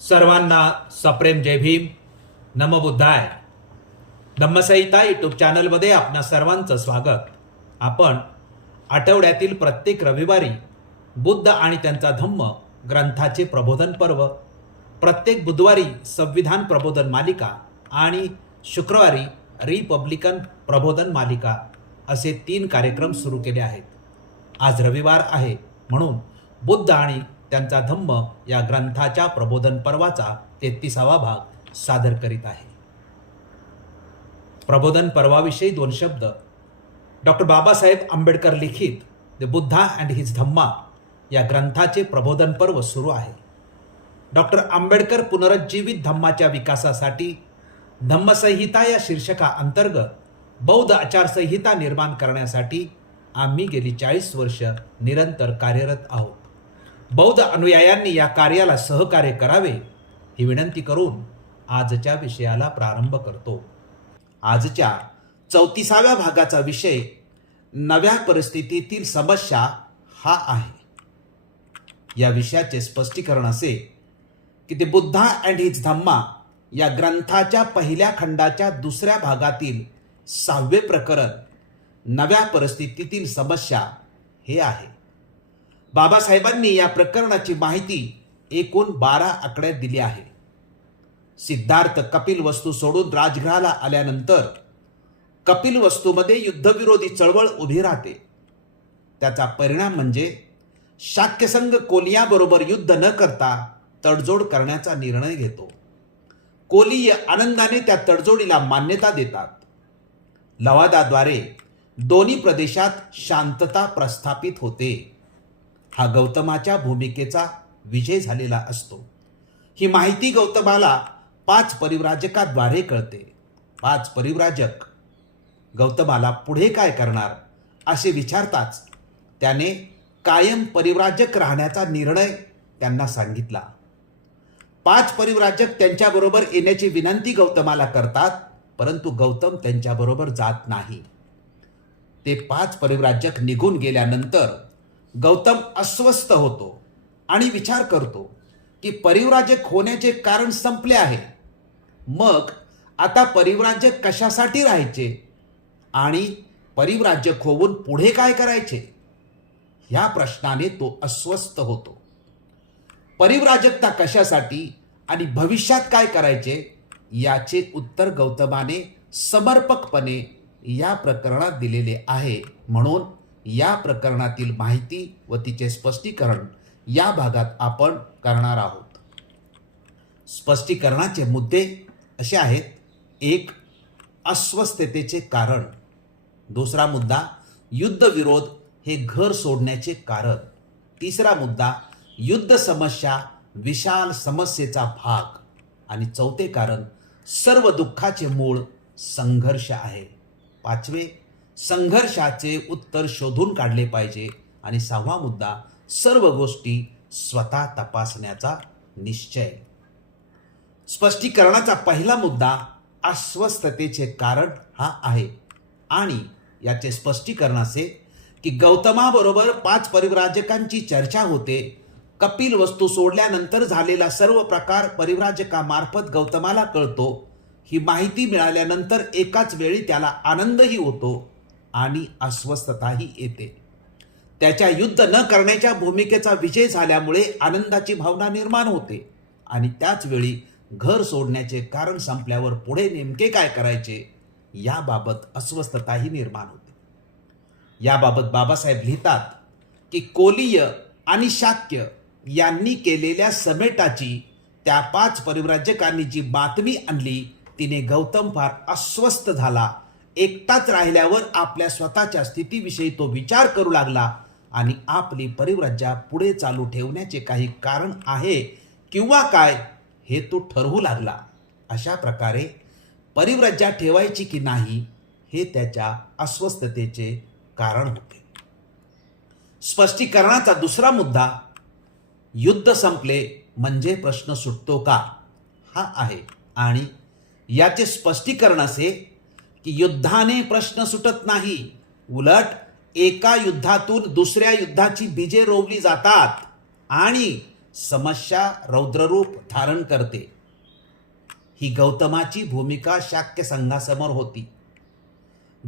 सर्वांना सप्रेम जय भीम. नमबुद्धाय धम्मसहिता यूट्यूब चॅनलमध्ये आपणा सर्वांचं स्वागत. आपण आठवड्यातील प्रत्येक रविवारी बुद्ध आणि त्यांचा धम्म ग्रंथाचे प्रबोधन पर्व प्रत्येक बुधवारी संविधान प्रबोधन मालिका आणि शुक्रवारी रिपब्लिकन प्रबोधन मालिका असे तीन कार्यक्रम सुरू केले आहेत. आज रविवार आहे म्हणून बुद्ध आणि त्यांचा धम्म या ग्रंथाच्या प्रबोधन पर्वाचा तेहतीसावा भाग सादर करीत आहे. प्रबोधन पर्वाविषयी दोन शब्द. डॉक्टर बाबासाहेब आंबेडकर लिखित the Buddha and his Dhamma या ग्रंथाचे प्रबोधन पर्व सुरू आहे. डॉक्टर आंबेडकर पुनरुज्जीवित धम्माच्या विकासासाठी धम्मसंहिता या शीर्षका अंतर्गत बौद्ध आचारसंहिता निर्माण करण्यासाठी आम्ही गेली चाळीस वर्ष निरंतर कार्यरत आहोत. बौद्ध अनुयायांनी या कार्याला सहकार्य करावे ही विनंती करून आजच्या विषयाला प्रारंभ करतो. आजच्या चौतीसाव्या भागाचा विषय नव्या परिस्थितीतील समस्या हा आहे. या विषयाचे स्पष्टीकरण असे की ते बुद्धा अँड हिज धम्मा या ग्रंथाच्या पहिल्या खंडाच्या दुसऱ्या भागातील सहावे प्रकरण नव्या परिस्थितीतील समस्या हे आहे. बाबासाहेबांनी या प्रकरणाची माहिती एकूण बारा आकड्यात दिली आहे. सिद्धार्थ कपिल वस्तू सोडून राजगृहाला आल्यानंतर कपिल वस्तूमध्ये युद्धविरोधी चळवळ उभी राहते. त्याचा परिणाम म्हणजे शाक्यसंघ कोलियाबरोबर युद्ध न करता तडजोड करण्याचा निर्णय घेतो. कोलीय आनंदाने त्या तडजोडीला मान्यता देतात. लवादाद्वारे दोन्ही प्रदेशात शांतता प्रस्थापित होते. हा गौतमाच्या भूमिकेचा विजय झालेला असतो. ही माहिती गौतमाला पाच परिव्राजकाद्वारे कळते. पाच परिव्राजक गौतमाला पुढे काय करणार असे विचारताच त्याने कायम परिव्राजक राहण्याचा निर्णय त्यांना सांगितला. पाच परिव्राजक त्यांच्याबरोबर येण्याची विनंती गौतमाला करतात परंतु गौतम त्यांच्याबरोबर जात नाही. ते पाच परिव्राजक निघून गेल्यानंतर गौतम अस्वस्थ होतो आणि विचार करतो की परिवराजक होण्याचे कारण संपले आहे. मग आता परिवराजक कशासाठी राहायचे? आणि परिव्राजक होऊन पुढे काय करायचे? ह्या प्रश्नाने तो अस्वस्थ होतो. परिव्राजकता कशासाठी आणि भविष्यात काय करायचे? याचे उत्तर गौतमाने समर्पकपणे या प्रकरणात दिलेले आहे. म्हणून या प्रकरणातील माहिती व तिचे स्पष्टीकरण या भागात आपण करणार आहोत. स्पष्टीकरणाचे मुद्दे असे आहेत. एक अस्वस्थतेचे कारण. दुसरा मुद्दा युद्धविरोध हे घर सोडण्याचे कारण. तिसरा मुद्दा युद्ध समस्या विशाल समस्येचा भाग. आणि चौथे कारण सर्व दुःखाचे मूळ संघर्ष आहे. पाचवे संघर्षाचे उत्तर शोधून काढले पाहिजे. आणि सहावा मुद्दा सर्व गोष्टी स्वतः तपासण्याचा निश्चय. स्पष्टीकरणाचा पहिला मुद्दा अस्वस्थतेचे कारण हा आहे. आणि याचे स्पष्टीकरण असे की गौतमाबरोबर पाच परिव्राजकांची चर्चा होते. कपिल वस्तू सोडल्यानंतर झालेला सर्व प्रकार परिव्राजकामार्फत गौतमाला कळतो. ही माहिती मिळाल्यानंतर एकाच वेळी त्याला आनंदही होतो. आणि अस्वस्थताही येते. त्याच्या युद्ध न करण्याच्या भूमिकेचा विजय झाल्यामुळे आनंदाची भावना निर्माण होते. आणि त्याचवेळी घर सोडण्याचे कारण संपल्यावर पुढे नेमके काय करायचे याबाबत अस्वस्थताही निर्माण होते. याबाबत बाबासाहेब लिहितात की कोलीय आणि शाक्य यांनी केलेल्या समेटाची त्या पाच परिव्राजकांनी जी बातमी आणली तिने गौतम फार अस्वस्थ झाला एकटाच राहिल्यावर आपल्या स्वतःच्या स्थितीविषयी तो विचार करू लागला आणि आपली परिव्राज्या पुढे चालू ठेवण्याचे काही कारण आहे किंवा काय हे तो ठरवू लागला. अशा प्रकारे परिव्रज्या ठेवायची की नाही हे त्याच्या अस्वस्थतेचे कारण होते. स्पष्टीकरणाचा दुसरा मुद्दा युद्ध संपले म्हणजे प्रश्न सुटतो का? हा आहे. आणि याचे स्पष्टीकरण असे की युद्धाने प्रश्न सुटत नाही. उलट एका युद्धातून दुसऱ्या युद्धाची बीजे रोवली जातात आणि समस्या रौद्ररूप धारण करते. ही गौतमाची भूमिका शाक्य संघासमोर होती.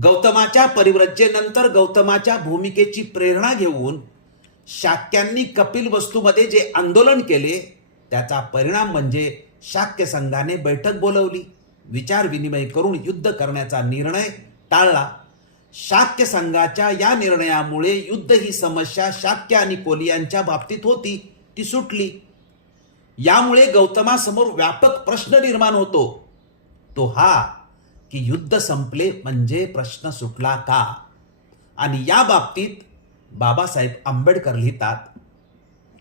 गौतमाच्या परिव्रज्येनंतर गौतमाच्या भूमिकेची प्रेरणा घेऊन शाक्यांनी कपिल वस्तूमध्ये जे आंदोलन केले त्याचा परिणाम म्हणजे शाक्य संघाने बैठक बोलवली. विचार विनिमय करून युद्ध करण्याचा निर्णय टाळला. शाक्य संघाच्या या निर्णयामुळे युद्ध ही समस्या शाक्य आणि कोलियांच्या बाबतीत होती ती सुटली. यामुळे गौतमासमोर व्यापक प्रश्न निर्माण होतो. तो हा की युद्ध संपले म्हणजे प्रश्न सुटला का? आणि या बाबतीत बाबासाहेब आंबेडकर लिहितात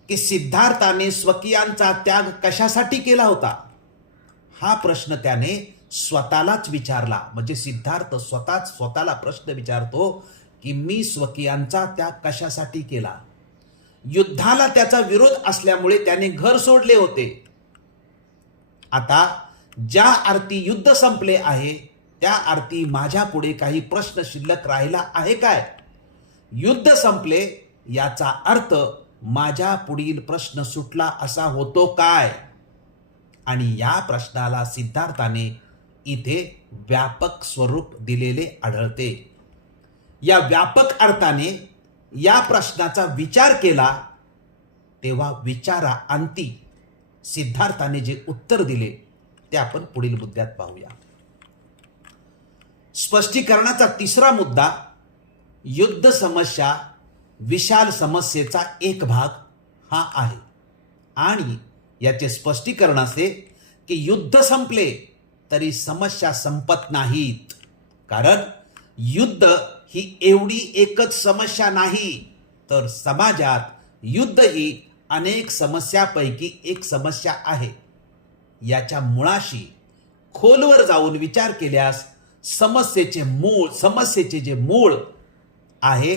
की सिद्धार्थाने स्वकीयांचा त्याग कशासाठी केला होता? हा प्रश्न त्याने स्वतःलाच विचारला. म्हणजे सिद्धार्थ स्वतःच स्वतःला प्रश्न विचारतो की मी स्वकीयांचा त्याग कशासाठी केला? युद्धाला त्याचा विरोध असल्यामुळे त्याने घर सोडले होते. आता ज्या आरती युद्ध संपले आहे त्या आरती माझ्या पुढे काही प्रश्न शिल्लक राहिला आहे काय? युद्ध संपले याचा अर्थ माझ्या पुढील प्रश्न सुटला असा होतो काय? आणि या प्रश्नाला सिद्धार्थाने इथे व्यापक स्वरूप दिलेले आढळते. या व्यापक अर्थाने या प्रश्नाचा विचार केला तेव्हा विचारा अंती सिद्धार्थाने जे उत्तर दिले ते आपण पुढील मुद्द्यात पाहूया. स्पष्टीकरणाचा तिसरा मुद्दा युद्ध समस्या विशाल समस्येचा एक भाग हा आहे. आणि याचे स्पष्टीकरण असे की युद्ध संपले तरी समस्या संपत नाहीत. कारण युद्ध ही एवढी एकच समस्या नाही तर समाजात युद्ध ही अनेक समस्यापैकी एक समस्या आहे. याच्या मुळाशी खोलवर जाऊन विचार केल्यास समस्येचे मूळ समस्येचे जे मूळ आहे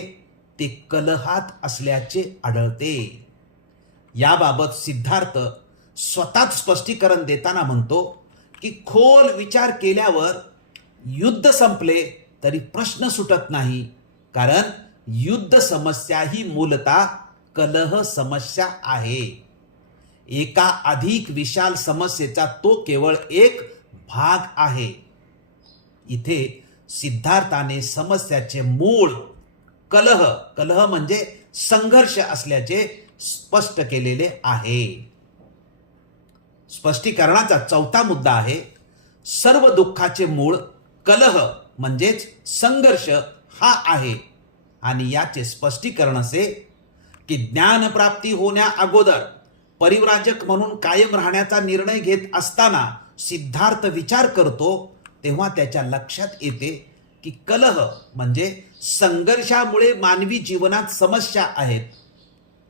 ते कलहात असल्याचे आढळते. याबाबत सिद्धार्थ स्वतःच स्पष्टीकरण देताना म्हणतो की खोल विचार केल्यावर युद्ध संपले तरी प्रश्न सुटत नाही. कारण युद्ध समस्या ही मूलतः कलह समस्या आहे. एका अधिक विशाल समस्येचा तो केवळ एक भाग आहे. इथे सिद्धार्थाने समस्याचे मूळ कलह कलह म्हणजे संघर्ष असल्याचे स्पष्ट केलेले आहे. स्पष्टीकरणाचा चौथा मुद्दा आहे सर्व दुःखाचे मूळ कलह म्हणजेच संघर्ष हा आहे. आणि याचे स्पष्टीकरण असे की ज्ञानप्राप्ती होण्या अगोदर परिव्राजक म्हणून कायम राहण्याचा निर्णय घेत असताना सिद्धार्थ विचार करतो तेव्हा त्याच्या लक्षात येते की कलह म्हणजे संघर्षामुळे मानवी जीवनात समस्या आहेत.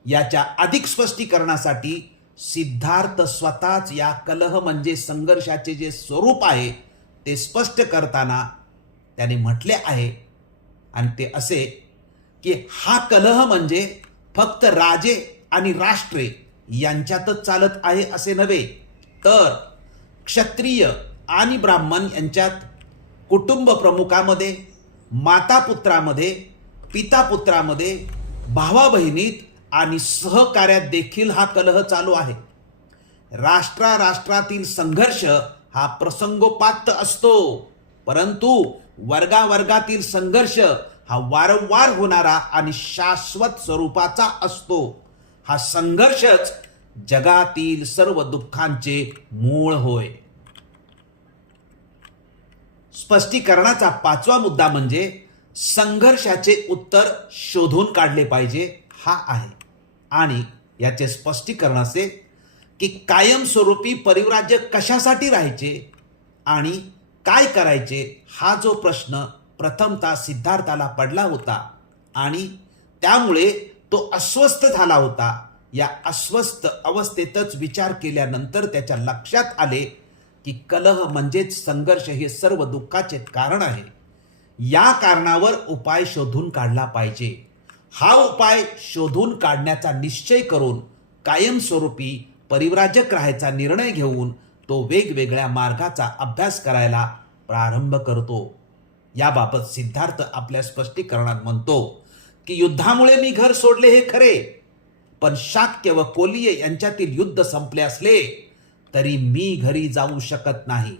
याच्या अधिक स्पष्टीकरणासाठी सिद्धार्थ स्वतःच या कलह म्हणजे संघर्षाचे जे स्वरूप आहे ते स्पष्ट करताना त्याने म्हटले आहे. आणि ते असे की हा कलह म्हणजे फक्त राजे आणि राष्ट्रे यांच्यातच चालत आहे असे नव्हे तर क्षत्रिय आणि ब्राह्मण यांच्यात कुटुंब प्रमुखामध्ये मातापुत्रामध्ये पितापुत्रामध्ये भावा बहिणीत आणि सहकार्यात देखील हा कलह चालू आहे. राष्ट्रा राष्ट्रातील संघर्ष हा प्रसंगोपात असतो. परंतु वर्गावर्गातील संघर्ष हा वारंवार होणारा आणि शाश्वत स्वरूपाचा असतो. हा संघर्षच जगातील सर्व दुःखांचे मूळ होय. स्पष्टीकरणाचा पाचवा मुद्दा म्हणजे संघर्षाचे उत्तर शोधून काढले पाहिजे हा आहे. आणि याचे स्पष्टीकरण असे की कायमस्वरूपी परिव्राज्य कशासाठी राहायचे आणि काय करायचे हा जो प्रश्न प्रथमतः सिद्धार्थाला पडला होता आणि त्यामुळे तो अस्वस्थ झाला होता या अस्वस्थ अवस्थेतच विचार केल्यानंतर त्याच्या लक्षात आले की कलह म्हणजेच संघर्ष हे सर्व दुःखाचे कारण आहे. या कारणावर उपाय शोधून काढला पाहिजे. हा उपाय शोधून काढण्याचा निश्चय करून कायमस्वरूपी परिव्राजक राहायचा निर्णय घेऊन तो वेगवेगळ्या मार्गाचा अभ्यास करायला प्रारंभ करतो. याबाबत सिद्धार्थ आपल्या स्पष्टीकरणात म्हणतो की युद्धामुळे मी घर सोडले हे खरे पण शाक्य व कोलिय यांच्यातील युद्ध संपले असले तरी मी घरी जाऊ शकत नाही.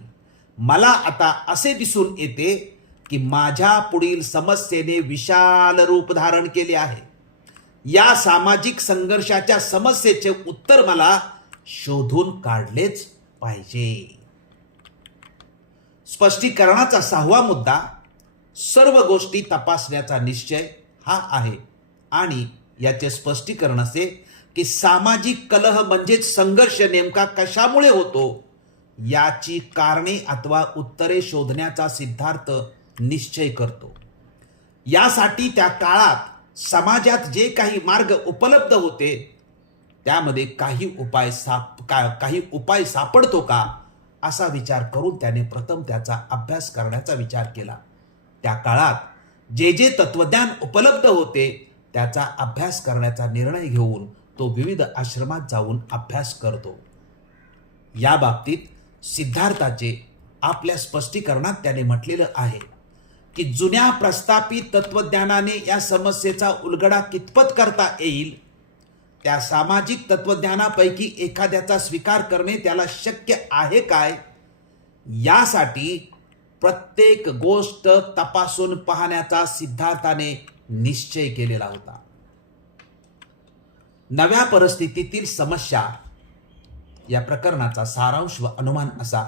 मला आता असे दिसून येते की माझ्या पुढील समस्येने विशाल रूप धारण केले आहे. या सामाजिक संघर्षाच्या समस्येचे उत्तर मला शोधून काढलेच पाहिजे. स्पष्टीकरणाचा सहावा मुद्दा सर्व गोष्टी तपासण्याचा निश्चय हा आहे. आणि याचे स्पष्टीकरण असे की सामाजिक कलह म्हणजेच संघर्ष नेमका कशामुळे होतो? याची कारणे अथवा उत्तरे शोधण्याचा सिद्धार्थ निश्चय करतो. यासाठी त्या काळात समाजात जे काही मार्ग उपलब्ध होते त्यामध्ये काही उपाय साप का काही उपाय सापडतो का असा विचार करून त्याने प्रथम त्याचा अभ्यास करण्याचा विचार केला. त्या काळात जे जे तत्वज्ञान उपलब्ध होते त्याचा अभ्यास करण्याचा निर्णय घेऊन तो विविध आश्रमात जाऊन अभ्यास करतो. या बाबतीत सिद्धार्थाचे आपल्या स्पष्टीकरणात त्याने म्हटलेलं आहे. की जुन्या प्रस्थापित तत्वज्ञानाने या समस्येचा उलगडा कितपत करता येईल? त्या सामाजिक तत्वज्ञानापैकी एखाद्याचा स्वीकार करणे त्याला शक्य आहे काय? यासाठी प्रत्येक गोष्ट तपासून पाहण्याचा सिद्धार्थाने निश्चय केलेला होता. नव्या परिस्थितीतील समस्या या प्रकरणाचा सारांश व अनुमान असा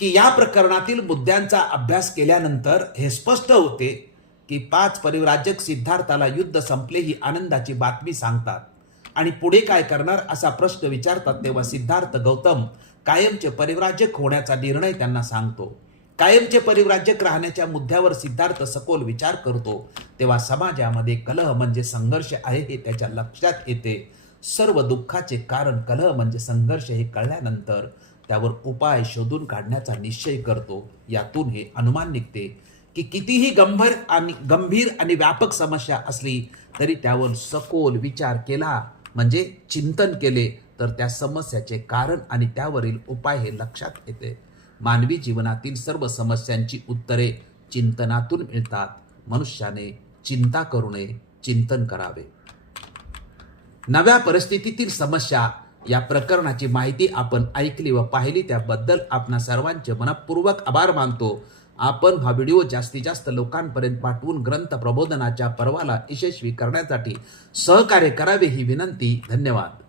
की या प्रकरणातील मुद्द्यांचा अभ्यास केल्यानंतर हे स्पष्ट होते की पाच परिवराजक सिद्धार्थाला युद्ध संपले ही आनंदाची बातमी सांगतात. आणि पुढे काय करणार असा प्रश्न विचारतात तेव्हा सिद्धार्थ गौतम कायमचे परिवराजक होण्याचा निर्णय त्यांना सांगतो. कायमचे परिव्राजक राहण्याच्या मुद्द्यावर सिद्धार्थ सखोल विचार करतो. तेव्हा समाजामध्ये कलह म्हणजे संघर्ष आहे हे त्याच्या लक्षात येते. सर्व दुःखाचे कारण कलह म्हणजे संघर्ष हे कळल्यानंतर त्यावर उपाय शोधून काढण्याचा निश्चय करतो. यातून हे अनुमान निघते की कितीही गंभीर आणि गंभीर आणि व्यापक समस्या असली तरी त्यावर सखोल विचार केला म्हणजे चिंतन केले तर त्या समस्याचे कारण आणि त्यावरील उपाय हे लक्षात येते. मानवी जीवनातील सर्व समस्यांची उत्तरे चिंतनातून मिळतात. मनुष्याने चिंता करू नये चिंतन करावे. नव्या परिस्थितीतील समस्या या प्रकरणाची माहिती आपण ऐकली व पाहिली त्याबद्दल आपणा सर्वांचे मनपूर्वक आभार मानतो. आपण हा व्हिडिओ जास्तीत जास्त लोकांपर्यंत पाठवून ग्रंथ प्रबोधनाच्या पर्वाला यशस्वी करण्यासाठी सहकार्य करावे ही विनंती. धन्यवाद.